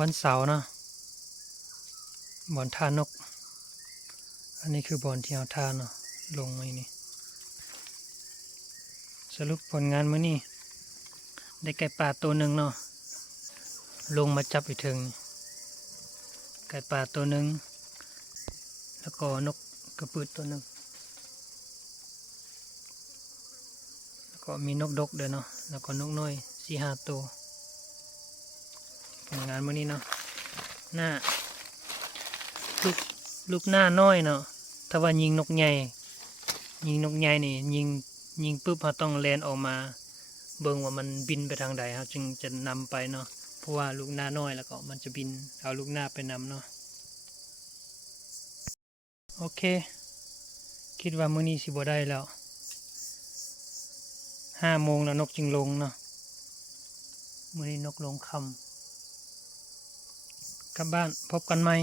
วันเสาร์เนาะบ่อนท่านกอันนี้คือบ่อนที่เอาท่าเนาะลงไว้นี่สรุปผลงานมื้อนี้ได้ไก่ป่าตัวหนึ่งเนาะลงมาจับอยู่ถึงไก่ป่าตัวหนึ่งแล้วก็นกกระปืดตัวหนึ่งแล้วก็มีนกดกเด้อเนาะแล้วก็นกน้อย4-5 ตัวผลงานมื้อนี้เนาะหน้าลูกหน้าน้อยเนาะถ้าว่ายิงนกใหญ่นี่ยิงปุ๊บเราต้องแลนออกมาเบิ่งว่ามันบินไปทางใดครับจึงจะนำไปเนาะเพราะว่าลูกหน้าน้อยแล้วก็มันจะบินเอาลูกหน้าไปนำเนาะโอเคคิดว่ามื้อนี้สิบ่ได้แล้ว5 โมงแล้วนกจึงลงเนาะมื้อนี้นกลงค่ำกลับบ้านพบกันใหม่